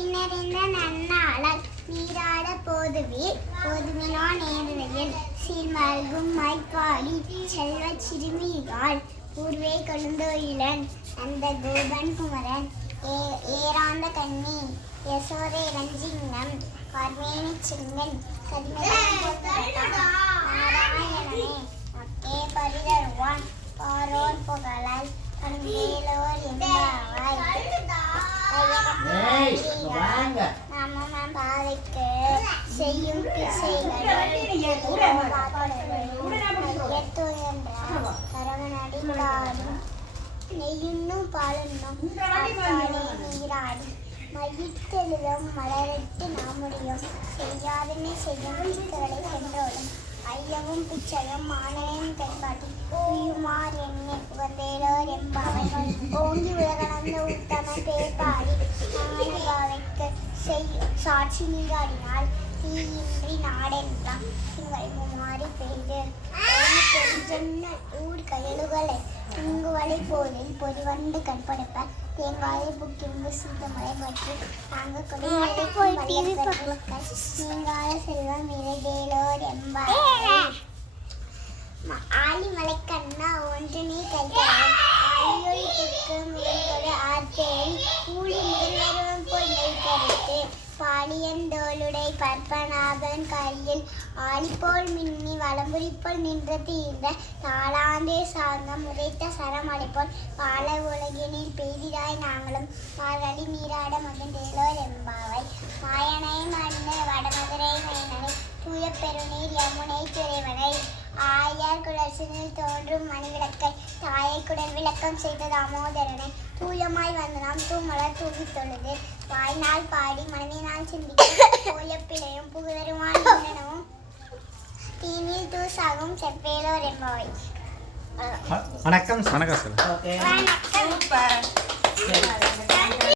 நெறிநறிந்த நன்னாளால் நீராட போதுவினோ நேரில் சீர்மல்கும் மைப்பாடி செல்வச் சிறுமிகாள் ஊர்வே கொழுந்தோயிலன் அந்த கோபன் குமரன் ஏராந்த கண்ணி யசோதை இளஞ்சிங்கம் கார்மேனி சிங்கன் நாராயணனே மக்கே பரிதருவான் பாரோர் புகழால் பண்பேலோர் என்பாவாய் நாமம் பாவைக்கு செய்யும் கரவனடிக்காடும் நெய்யுண்ணும் பாலுண்ணும் நீராடி மயிர்த்தெழுதும் மலரிட்டு நாமுடியும் செய்யாதனை செய்யும் சித்தவளை சென்றோடும் ஐயமும் பிச்சையும் மாணவன் கைப்பாட்டி உயுமார் என்னை புகழ்ந்தேலோர் எம்பாவை ஓங்கி உலகளந்த உத்தம பேர்பாடி மாணவாவைக்கு சாட்சி நீராடினால் தீயின்றி நாடென்றாம் திங்கள் மும்மாறி பெய்து பெருஞ்சென்ன ஊர் கயலுகளை இங்குவலை போலில் பொறிவண்டு கண்படுப்ப தேங்காயை புக்கிருந்து சீதமலை பற்றி நாங்கள் நீங்கால செல்வம் இறைதேலோர் எம்பாய் ஆலிமலைக்கண்ணா ஒன்று நீ கைத்தரன் ஆலியொழிக்கு முதல்கொடு ஆர்த்தேரி ஊழி முதல்வரும் போய் நெய்கருத்து பாலியந்தோளுடை பற்பநாபன் கையில் ஆலிப்போல் மின்னி வலம்புரிப்போல் நின்று தீர்ந்த தாளாந்தே சார்ந்த முறைத்த சரமடைப்போல் பால உலகினில் பெய்திடாய் நாங்களும் மார்கழி நீராட மகிழ்ந்தேலோர் எம்பாவை மாயனை மண்ணு வடமதுரை மேனனை தூய பெருநீர் யமுனை துறைவனை ஆயார் குலசினில் தோன்றும் மணிவிளக்கை தாயை குடல் விளக்கம் செய்த தாமோதரனை தூயமாய் வந்து நாம் தூமலர் தூவி தொழுது வாய்நாள் பாடி மனதினால் சிந்திக்க கோயப்பிழையும் புகுதருமான் என்னவும் தீனில் தூசாகும் செப்பேலோர் என்பவை. வணக்கம். வணக்கம்.